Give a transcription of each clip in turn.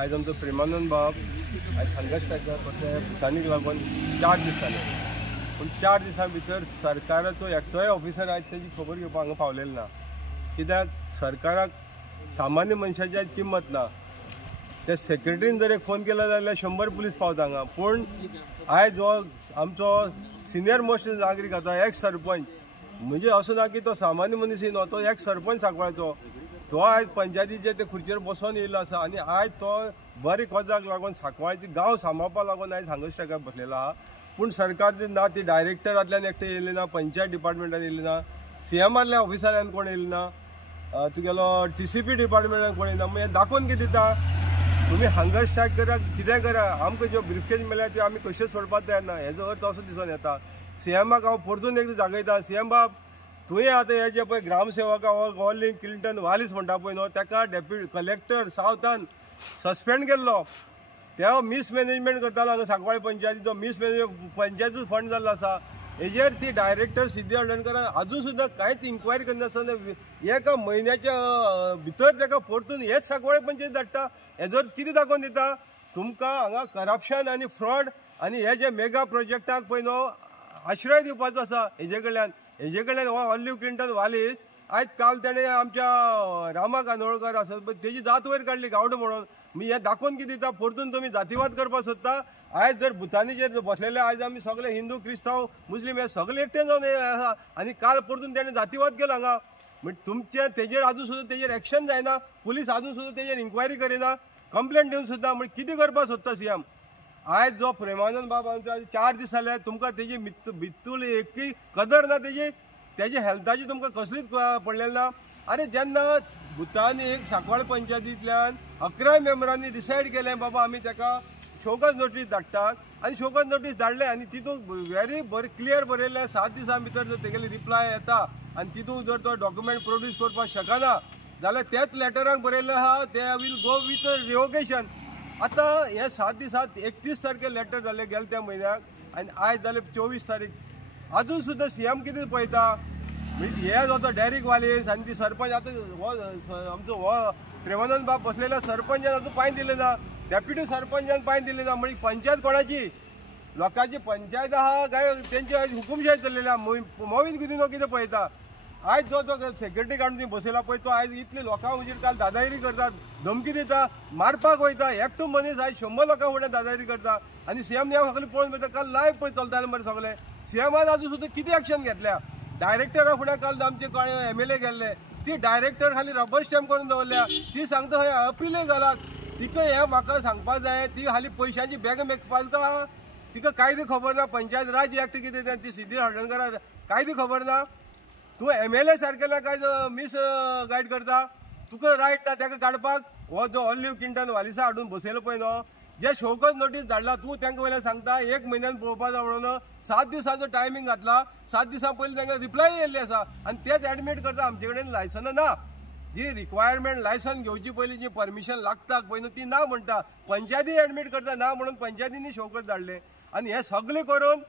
आज आमचो प्रेमानंद बाब आज हंगर स्ट्रायकार भुतानीक लागून 4 दीस जाले पूण 4 दिसां भितर सरकाराचो एकटोय ऑफिसर आज तेजी खबर घेवपाक हांगा पावलेलो ना। कित्याक सरकाराक सामान्य मनशाची आज किंमत ना। त्या सेक्रेटरीन जर एक फोन केला जाल्यार 100 पुलीस पावता हांगा। पूण आयज जो आमचो सिनियर मोस्ट नागरीक आसा एक सरपंच म्हणजे असो ना की तो सामान्य मनीस न्हू, तो एक सरपंच सांकवाळचो तो आज पंचायतीचे ते खुर्चेर बसोन येयलो आसा आनी आयज तो बरे कोजाक लागून सांकवाळची गांव सांबाळपा लागून आयज हांगा स्ट्रायकार बसलेलो आहा। पूण सरकारचे ना ती डायरेक्टरांतल्यान एकटे येयले ना, पंचायत डिपार्टमेंटान येयले ना, सीएमांतल्या ऑफिसरांन कोण येयले ना, तुगेलो TCP डिपार्टमेंटान कोण येयना। मागीर दाखोवन कितें दिता तुम्ही हंगर स्ट्रायक करा कितें करा, आमकां ज्यो ब्रिफकेज मेळ्ळ्या त्यो आमी कश्यो सोडपाक तयार ना। हेजो अर्थ असो दिसून येता। सीएमाक हांव परतून एकदां जागयता, सीएम बाब तुवें आतां हे जे पळय ग्रामसेवक वॉर्लिंग क्लिंटन वालीस म्हणटा पळय न्हू, ताका डेप्युटी कलेक्टर सावथान सस्पेंड केल्लो। त्या मिसमॅनेजमेंट करतालो हांगा सांकवाळ पंचायतीचो मिसमॅनेजमेंट पंचायतीचो फंड जाल्लो आसा। हेजेर ती डायरेक्टर सिद्धी हळदणकरान अजून सुद्दां कांयच इन्क्वायरी करनासतना एका म्हयन्याच्या भितर ताका परतून हेच सांकवाळ पंचायत धाडटा। हेजो कितें दाखोवन दिता तुमकां हांगा करप्शन आनी फ्रॉड आनी हे जे मेगा प्रोजेक्टाक पळय न्हू आश्रय दिवपाचो आसा हेजे कडल्यान हो ऑलिव्ह क्लिंटन वालीस आयज काल तेणें आमच्या रामा कांदोळकर आसा तेजी जात वयर काडली गावडो म्हणून। मी हे दाखोवन कितें दिता परतून तुमी जातीवाद करपाक सोदता। आयज जर भुतानीचेर बसलेले आयज आमी सगळे हिंदू क्रिस्तांव मुस्लीम हे सगळे एकटे जावन आसा आनी काल परतून तेणें जातीवाद केलो हांगा। म्हणजे तुमचे तेजेर अजून सुद्दां तेजेर एक्शन जायना, पुलीस अजून सुद्दां तेजेर इन्क्वायरी करिना, कंप्लेंट दिवन सुद्दां। म्हणजे कितें करपाक सोदता सीएम? आयज जो प्रेमानंद बाब आमचो 4 दीस जाले तुमकां तेजी भितूल एकूय कदर ना, तेजी हेल्थाची तुमकां कसलीच पडलेली ना। अरे जेन्ना भुतानीक सांकवाळ पंचायतींतल्यान 11 मेंबरांनी डिसायड केलें बाबा आमी ताका शोकस नोटीस धाडटात आनी शोकस नोटीस धाडले आनी तितून व्हेरी क्लियर बरयल्लें 7 दिसां भितर जर तेगेली रिप्लाय येता आनी तितून जर तो डॉक्युमेंट प्रोड्यूस करपाक शकना जाल्यार तेच लेटराक बरयल्लें आहा ते वील गो विथ रिवोकेशन। आतां हे 7 दिसांत 31 तारखेर लेटर जाल्ले गेले त्या म्हयन्याक आनी आयज जाले 24 तारीख। अजून सुद्दां सीएम कितें पळयता हे जो तो डेरिक वालीस आनी ती सरपंच आतां आमचो हो प्रेमानंद बाब बसलेल्या सरपंचान अजून पांय दिले ना, डेप्युटी सरपंचान पांय दिले ना। म्हणजे पंचायत कोणाची लोकांची पंचायत आहा काय तेंची आयज हुकुमशाही चल्लेल्या मोवीन गुदिनो कितें पळयता। आयज जो तो सेक्रेटरी काडून ती बसयला पळय तो आयज इतले लोकां हुजीर काल दादागिरी करतात, धमकी दिता, मारपाक वयता। एकटो मनीस आयज 100 लोकां फुडें दादागिरी करता आनी सीएम ह्या सगळें पळोवन पळयता। काल लायव्ह पळय चलताले मरे सगळे। सीएमान अजून सुद्दां कितें एक्शन घेतल्या? डायरेक्टरा फुडें काल आमचे MLA गेल्ले, ती डायरेक्टर खाली रबर स्टॅम्प करून दवरल्या। ती सांगता खंय अपील घालात, तिका हे म्हाका सांगपाक जाय ती हाली पयशांची बॅग मेकपाक तिका कायदो खबर ना, पंचायत राज एक्ट कितें तें ती सिद्धी हळदणकर कायदो खबर ना। तूं MLA सारकेल्या काय मिस गायड करता, तुका रायट ना ताका काडपाक। हो जो ऑलिव्ह क्लिंटन वालिसा हाडून बसयलो पळय न्हू, जे शोकस नोटीस धाडला तूं तांकां वयल्यान सांगता 1 म्हयन्यान पळोवपा जाय म्हणून 7 दिसांचो टायमींग घातला। 7 दिसां पयलीं तांकां रिप्लाय येयल्ली आसा आनी तेच एडमीट करता आमचे कडेन लायसन ना। जी रिक्वायरमेंट लायसन घेवची पयलीं जी परमिशन लागता पळय न्हू ती ना म्हणटा, पंचायती एडमीट करता ना म्हणून पंचायतींनी शोकस धाडले। आनी हे सगळें करून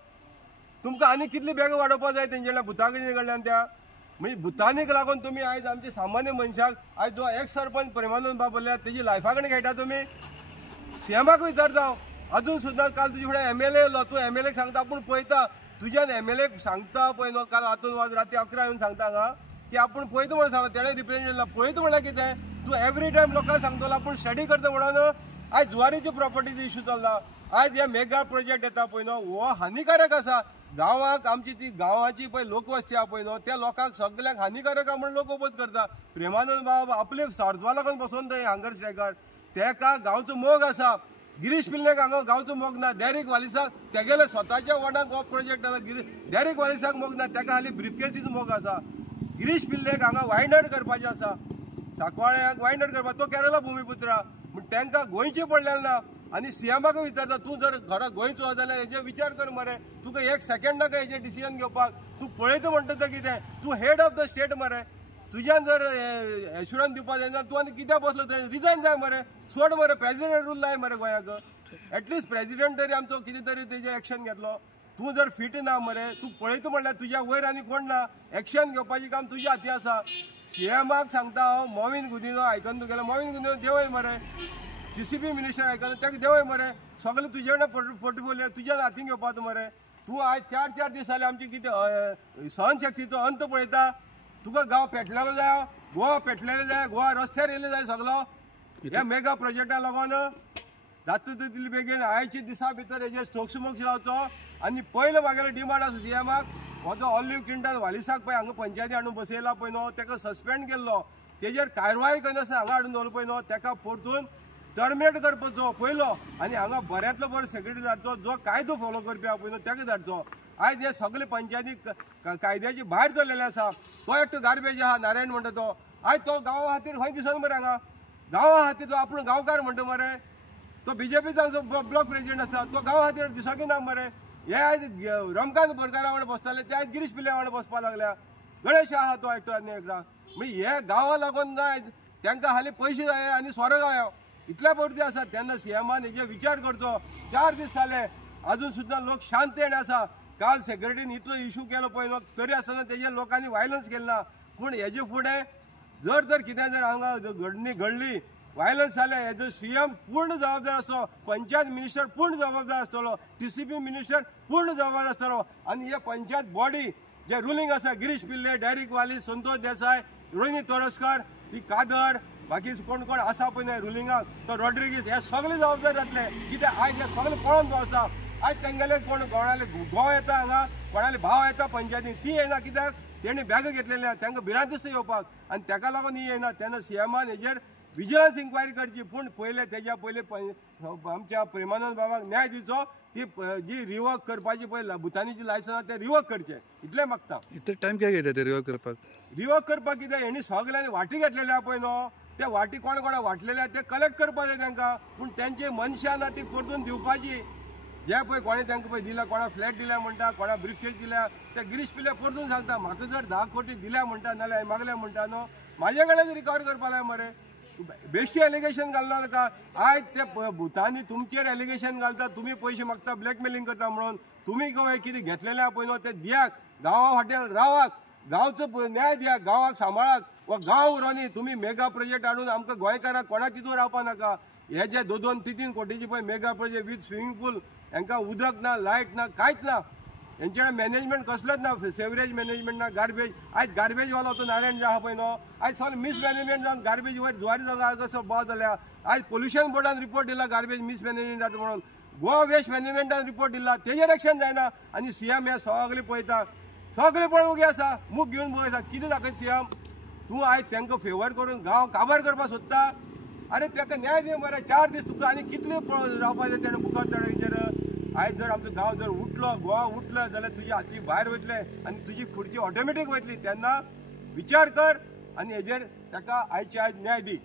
तुमकां आनी कितली बॅग वाडोवपाक जाय तेंच्या भुतागणी कडल्यान त्या म्हणजे भुतानीक लागून तुमी आयज आमचे सामान्य मनशाक आयज जो एक्स सरपंच प्रेमानंद बाब बोल्ल्या तेजी लायफा कडेन खेळटा तुमी। सीएमाक विचारता अजून सुद्दां काल तुजे फुडें MLA येयलो, तूं MLAक सांगता आपूण पळयता, तुज्यान MLAक सांगता पळय न्हू काल हातून वाज राती 11 येवन सांगता हांगा की आपूण पळयता म्हणून सांगता। तेणें रिप्रेझेंट पळयता म्हळ्यार कितें तूं एवरी टायम लोकांक सांगतलो आपूण स्टडी करता म्हणून। आयज जुवारीची प्रॉपर्टीचो इशू चल्ला, आयज हे मेगा प्रोजेक्ट येता पळय न्हू हो हानिकारक आसा गांवाक। आमची ती गांवाची पळय लोकवस्ती आहा पळय न्हू त्या लोकांक सगळ्यांक हानिकारक आहा म्हणून लोक ओपोज करता। प्रेमानंद बाब आपले स्वार्थवा लागून बसोन थंय हंगर स्ट्रायकार, तेका गांवचो मोग आसा। गिरीश पिल्लेक हांगा गांवचो मोग ना, डेरिक वालिसाक तेगेले स्वताच्या वांगडाक हो प्रोजेक्ट आसा, डेरिक वालिसाक मोग ना, तेका हाली ब्रीफकेसीचो मोग आसा। गिरीश पिल्लेक हांगा वायनड करपाचें आसा, सांकवाळ्याक वायनड करपाक, तो केरला भुमिपुत्र पूण तांकां गोंयचें पडलेलें ना। आनी सीएमाक विचारता तूं जर घरा गोंयचो जाल्यार हेजे विचार कर मरे, तुका 1 सेकंड नाका हेजेर डिसिजन घेवपाक। तूं पळयता म्हणटा तें कितें, तूं हेड ऑफ द स्टेट मरे, तुज्यान जर एश्युरन्स दिवपाक जायना तूं आनी कित्याक बसलो थंय? रिजायन जाय मरे, सोड मरे, प्रेसिडेंट रूल लाय मरे गोंयाक। एटलिस्ट प्रेसिडेंट तरी आमचो कितें तरी तेजेर एक्शन घेतलो। तूं जर फिट ना मरे, तूं पळयता म्हणल्यार तुज्या वयर आनी कोण ना, एक्शन घेवपाचें काम तुज्या हाती आसा। सीएमाक सांगता हांव मोवीन गुदिनो आयकून तुगेलो मोवीन गुदिनो देंवय मरे। TCP मिनिस्टर आयकना तेका देवय मरे सगळे तुजे कडेन पोर्टफोलियो तुज्या हातीन घेवपाचो मरे तूं आयज 4 दीस जाले आमची कितें सहनशक्तीचो अंत पळयता तुका गांव पेटलेलो जाय गोवा पेटलेलो जाय गोवा रस्त्यार येयलो जाय सगळो ह्या मेगा प्रोजेक्टा लागून जाता तितले बेगीन आयच्या दिसा भितर हेजेर सोक्षमोक्ष जावचो आनी पयलो म्हागेलो डिमांड आसा CMाक हो जो ऑलिव्ह किंटल वालिसाक पळय हांगा पंचायती हाडून बसयला पळय न्हू तेका सस्पेंड केल्लो तेजेर कारवाय करनासतना हांगा हाडून दवरलो पळय न्हू तेका परतून टर्मिनेट करपाचो पयलो आनी हांगा बऱ्यांतलो बरो सेक्रेटरी धाडचो जो कायदो फॉलो करपी आहा पळय न्हू तेका धाडचो आयज हे सगळे पंचायती कायद्याची भायर सरलेले आसा तो एकटो गार्बेज आहा नारायण म्हणटा तो आयज तो गांवा खातीर खंय दिसना मरे हांगा गांवा खातीर तो आपूण गांवकार म्हणटा मरे तो BJPचा जो ब्लॉक प्रेसिडेंट आसा तो गांवा खातीर दिसाकी ना मरे हे आयज रमकांत बोरकारा वांगडा बसताले ते आयज गिरीश पिल्ल्या वांगडा बसपाक लागल्या गणेश आहा तो एकटो आनी एकटा म्हणजे हे गांवा लागून ना तांकां हालीं पयशे जाय आनी सोरो जायो इतल्या परती आसा तेन्ना CMान हेजे विचार करचो 4 दीस जाले अजून सुद्दां लोक शांततेन आसा काल सेक्रेटरीन इतलो इशू केलो पळय तरी आसतना तेजे लोकांनी वायलन्स केले ना पूण हेजे फुडें जर कितें जर हांगा घडली वायलन्स जाले हेजो CM पूर्ण जबाबदार आसतलो पंचायत मिनिस्टर पूर्ण जबाबदार आसतलो TCP मिनिस्टर पूर्ण जबाबदार आसतलो आनी हे पंचायत बॉडी जे रुलींग आसा गिरीश पिल्ले डायरेक्ट वाली संतोष देसाय रोहिणी तोरस्कर ती कादर बाकी कोण कोण आसा पळय न्हय रुलिंगाक तो रॉड्रिगीस हे सगळे जबाबदार जातले कित्याक आयज हे सगळे पळोवन पावता आयज तेंगेले कोणाले घोव येता हांगा कोणाले भाव येता पंचायतीन ती येना कित्याक तेणी बॅग घेतलेले तांकां भिरांत दिसता येवपाक आनी तेका लागून ही येना तेन्ना CMान हेजेर विजिलन्स इन्क्वायरी करची पूण पयले तेज्या पयले आमच्या प्रेमानंद बाबाक न्याय दिवचो ती जी रिवर्क करपाची पळय भुतानीची लायसन्स ते रिवर्क करचे इतलें मागता इतले टायम कित्याक घेता ते रिवर्क करपाक कित्याक हेणी सगळ्यांनी वाटी घेतलेली आहा पळय न्हू ते वाटी कोणा वाटलेले ते कलेक्ट करपाक जाय तांकां पूण तेंचे मनशां ना ती परतून दिवपाची जे पळय कोणें तांकां पळय दिला कोणा फ्लॅट दिल्या म्हणटा कोणा ब्रिफकेस दिल्या ते गिरीश पिल्ले परतून सांगता म्हाका जर 10 कोटी दिल्या म्हणटा नाल्यार मागल्या म्हणटा न्हू म्हाजे कडेन रिकवर करपाक लाय मरे बेश्टी एलिगेशन घालना नाका आयज ते भुतानी तुमचेर एलिगेशन घालता तुमी पयशे मागता ब्लॅकमेलिंग करता म्हणून तुमी गोंय कितें घेतलेले आहा पळय न्हू ते दियाक गांवा फाटीं रावाक गांवचो न्याय दियाक गांवाक सांबाळाक वा गांव उरोनी तुमी मेगा प्रोजेक्ट हाडून आमकां गोंयकारांक कोणाक तितून रावपा नाका हे जे 2-3 कोटीचे पळय मेगा प्रोजेक्ट विथ स्विमींग पूल हांकां उदक ना लायट ना कांयच ना हेंचे मॅनेजमेंट कसलोच ना सेवरेज मॅनेजमेंट ना गार्बेज आयज गार्बेज वालो तो नारायण जो आहा पळय न्हू आयज सगळें मिसमॅनेजमेंट जावन गार्बेज वयर जुवारी जावन कसो बोवाळ जाल्या आयज पोल्युशन बोर्डान रिपोर्ट दिला गार्बेज मिसमॅनेजमेंट जाता म्हणून गोवा वेस्ट मॅनेजमेंटान रिपोर्ट दिला तेजेर एक्शन जायना आनी CM हे सगळे पळयता सगळे पळय उगे आसा मूग घेवन पळयता कितें दाखयता CM तूं आयज तांकां फेवर करून गांव काबार करपाक सोदता अरे ताका न्याय दी मरे 4 दीस तुका आनी कितले रावपाक जाय तेणें मुखार हेचेर आयज जर आमचो गांव जर उठलो गोवा उठलो जाल्यार तुजे हाती भायर वयतले आनी तुजी खुर्ची ऑटोमॅटीक वयतली तेन्ना विचार कर आनी हेजेर ताका आयचे आयज न्याय दी.